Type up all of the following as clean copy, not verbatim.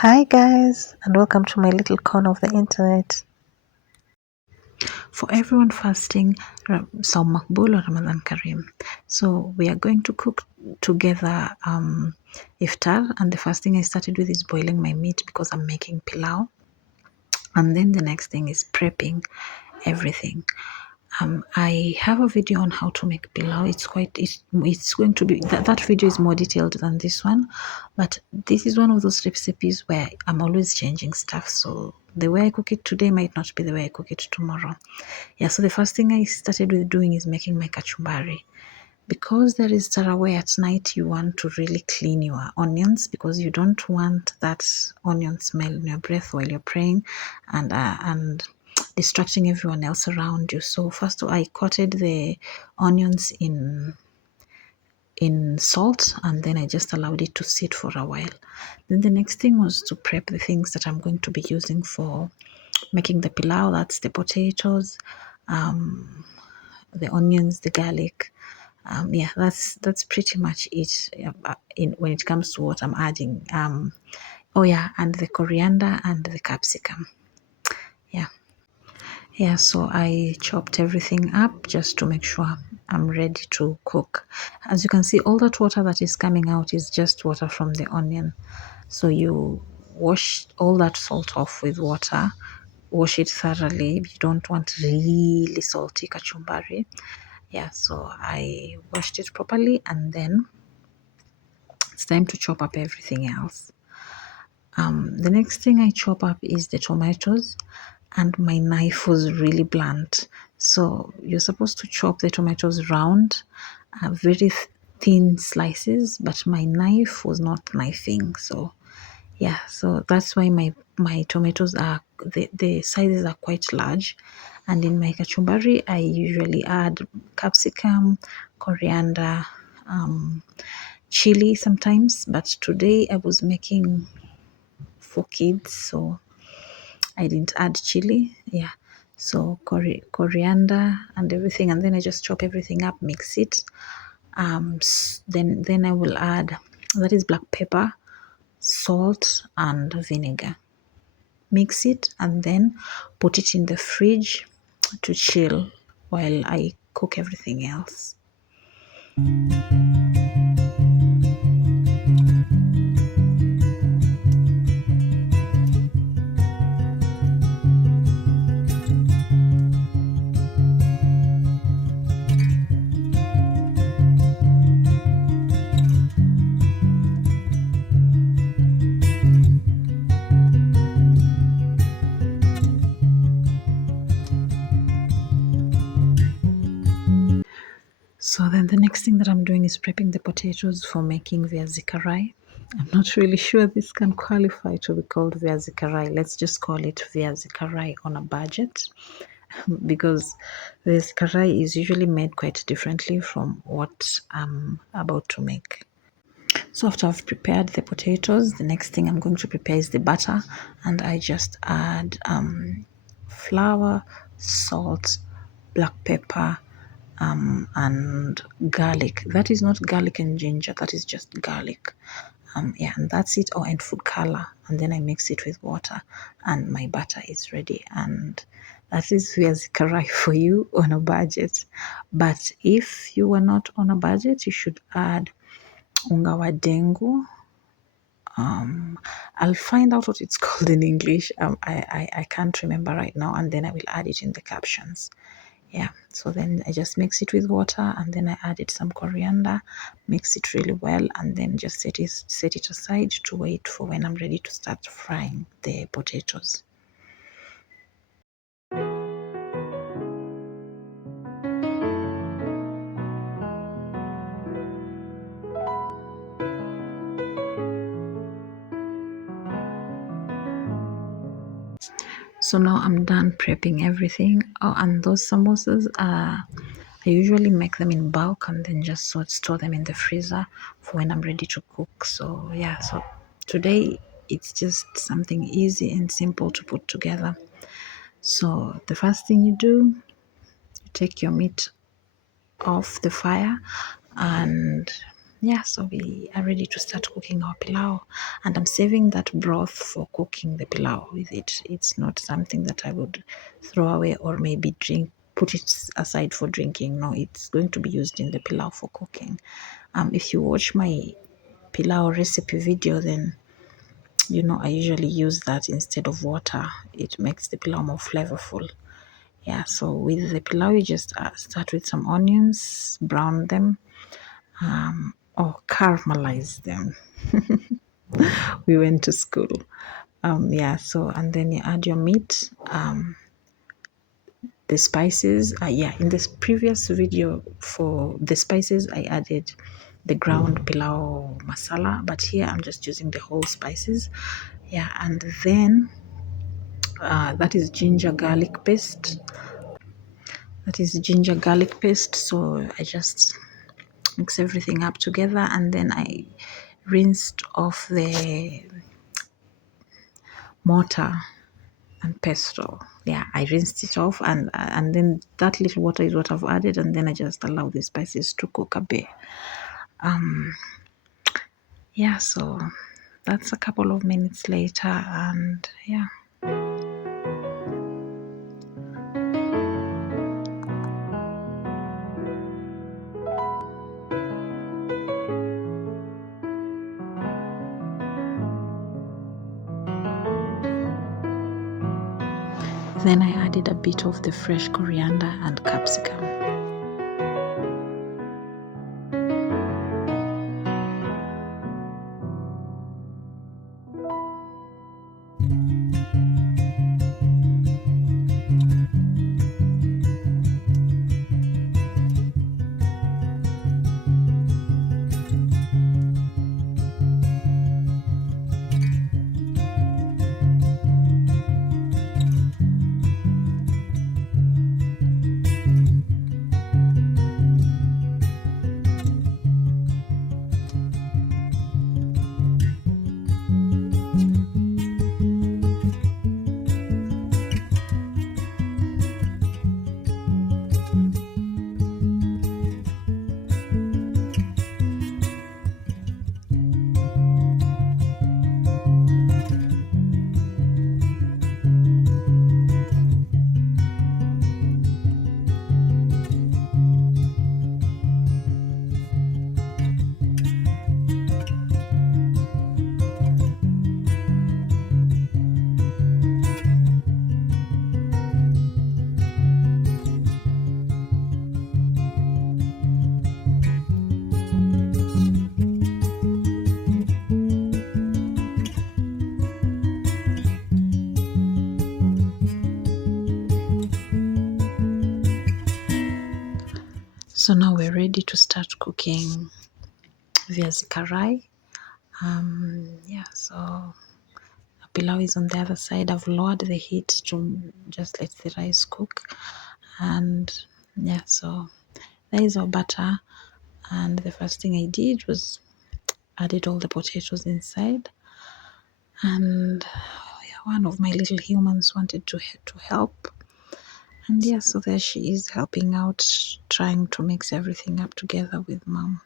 Hi guys, and welcome to my little corner of the internet. For everyone fasting, Saum Makbul or Ramadan Kareem. So we are going to cook together iftar, and the first thing I started with is boiling my meat because I'm making pilau, and then the next thing is prepping everything. I have a video on how to make pilau. It's going to be that video is more detailed than this one, but this is one of those recipes where I'm always changing stuff. So the way I cook it today might not be the way I cook it tomorrow. Yeah. So the first thing I started with doing is making my kachumbari. Because there is tarawih at night, you want to really clean your onions because you don't want that onion smell in your breath while you're praying and distracting everyone else around you. So first I coated the onions in salt, and then I just allowed it to sit for a while. Then the next thing was to prep the things that I'm going to be using for making the pilau. That's the potatoes, the onions, the garlic. Yeah, that's pretty much it. In when it comes to what I'm adding. Oh yeah, and the coriander and the capsicum. Yeah. Yeah, so I chopped everything up just to make sure I'm ready to cook. As you can see, all that water that is coming out is just water from the onion. So you wash all that salt off with water, wash it thoroughly. You don't want really salty kachumbari. Yeah, so I washed it properly, and then it's time to chop up everything else. The next thing I chop up is the tomatoes, and my knife was really blunt. So you're supposed to chop the tomatoes round, very thin slices, but my knife was not knifing. So yeah, so that's why my tomatoes are the sizes are quite large. And in my kachumbari, I usually add capsicum, coriander, chili sometimes. But today I was making for kids, so I didn't add chili. Yeah. So coriander and everything, and then I just chop everything up, mix it. Then I will add, that is black pepper, salt, and vinegar. Mix it and then put it in the fridge to chill while I cook everything else. So then the next thing that I'm doing is prepping the potatoes for making viazi karai. I'm not really sure this can qualify to be called viazi karai. Let's just call it viazi karai on a budget because viazi karai is usually made quite differently from what I'm about to make. So after I've prepared the potatoes, the next thing I'm going to prepare is the butter, and I just add flour, salt, black pepper, and garlic. That is not garlic and ginger, that is just garlic. Yeah, and that's it. Oh, and food color. And then I mix it with water, and my butter is ready. And that is viazi karai for you on a budget. But if you were not on a budget, you should add unga wa dengu. I'll find out what it's called in English. I can't remember right now, and then I will add it in the captions. Yeah, so then I just mix it with water, and then I added some coriander, mix it really well, and then just set it aside to wait for when I'm ready to start frying the potatoes. So now I'm done prepping everything. Oh, and those samosas, I usually make them in bulk and then just store them in the freezer for when I'm ready to cook. So yeah, so today it's just something easy and simple to put together. So the first thing you do, you take your meat off the fire and yeah, so we are ready to start cooking our pilau, and I'm saving that broth for cooking the pilau with it. It's not something that I would throw away or maybe put it aside for drinking. No, it's going to be used in the pilau for cooking. If you watch my pilau recipe video, then you know I usually use that instead of water. It makes the pilau more flavorful. Yeah, so with the pilau, you just start with some onions, brown them, or caramelize them. We went to school. Yeah, so and then you add your meat, the spices. Yeah, in this previous video for the spices, I added the ground pilau masala, but here I'm just using the whole spices. Yeah, and then that is ginger garlic paste. That is ginger garlic paste. So I just mix everything up together, and then I rinsed off the mortar and pesto. Yeah, I rinsed it off, and then that little water is what I've added, and then I just allow the spices to cook a bit. Yeah, so that's a couple of minutes later, and yeah. Then I added a bit of the fresh coriander and capsicum. So now we're ready to start cooking viazi karai. Yeah, so pilau is on the other side. I've lowered the heat to just let the rice cook, and yeah, so there is our butter. And the first thing I did was added all the potatoes inside, and yeah, one of my little humans wanted to help, and yeah, so there she is helping out, trying to mix everything up together with mom.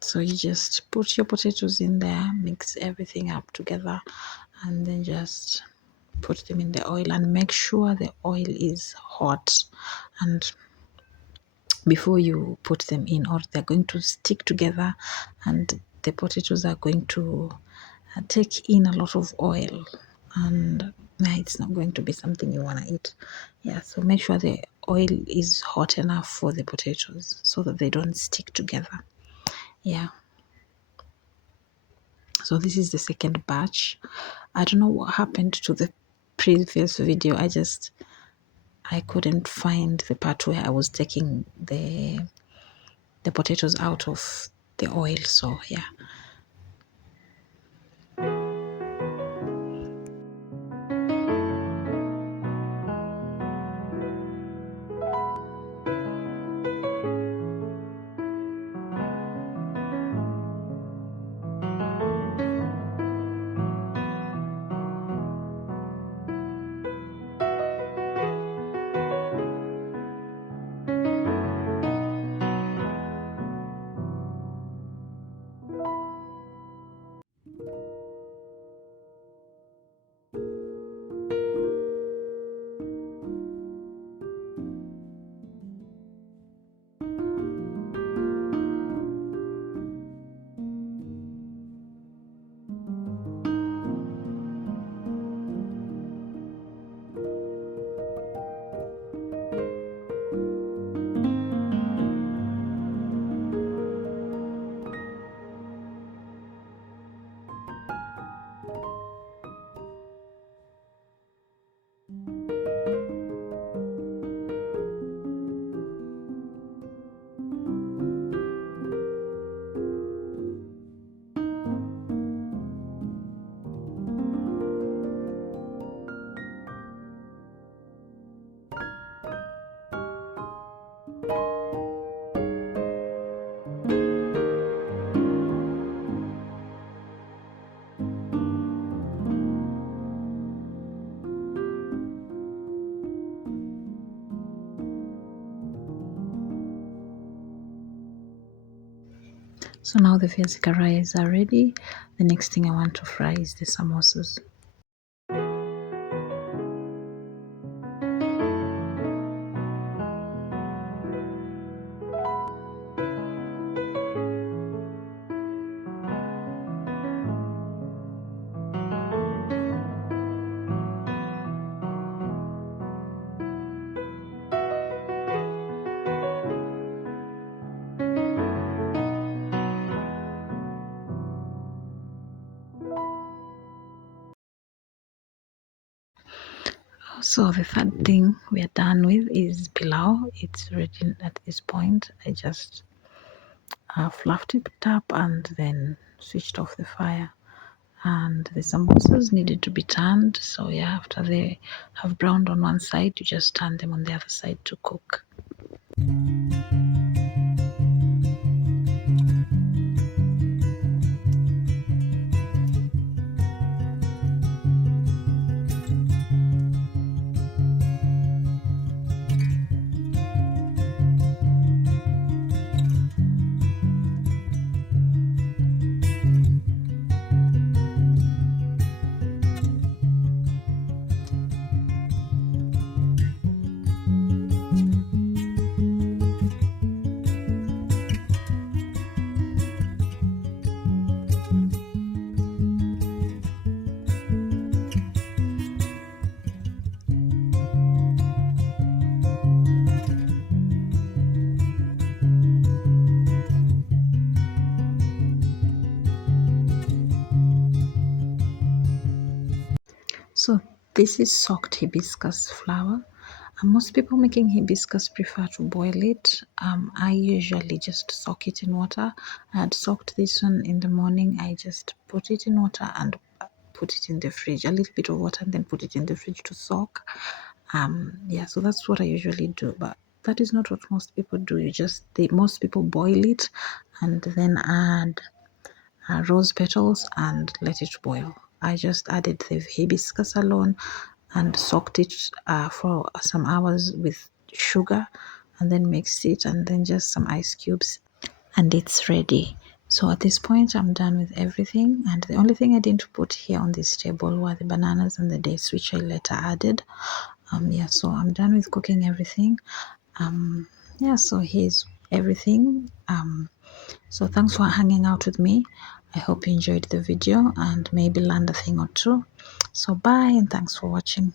So you just put your potatoes in there, mix everything up together, and then just put them in the oil, and make sure the oil is hot, and before you put them in, or they're going to stick together and the potatoes are going to take in a lot of oil, and it's not going to be something you want to eat. Yeah, so make sure the oil is hot enough for the potatoes so that they don't stick together. Yeah, so this is the second batch. I don't know what happened to the previous video. I couldn't find the part where I was taking the potatoes out of the oil. So yeah. So now the viazi karais are ready. The next thing I want to fry is the samosas. So the third thing we are done with is pilau. It's ready at this point. I just fluffed it up and then switched off the fire. And the samosas needed to be turned. So yeah, after they have browned on one side, you just turn them on the other side to cook. So this is soaked hibiscus flower. Most people making hibiscus prefer to boil it. I usually just soak it in water. I had soaked this one in the morning. I just put it in water and put it in the fridge. A little bit of water and then put it in the fridge to soak. Yeah, so that's what I usually do. But that is not what most people do. Most people boil it and then add rose petals and let it boil. I just added the hibiscus alone and soaked it for some hours with sugar and then mixed it and then just some ice cubes and it's ready. So at this point I'm done with everything and the only thing I didn't put here on this table were the bananas and the dates which I later added. Yeah, so I'm done with cooking everything. Yeah, so here's everything. So thanks for hanging out with me. I hope you enjoyed the video and maybe learned a thing or two. So bye and thanks for watching.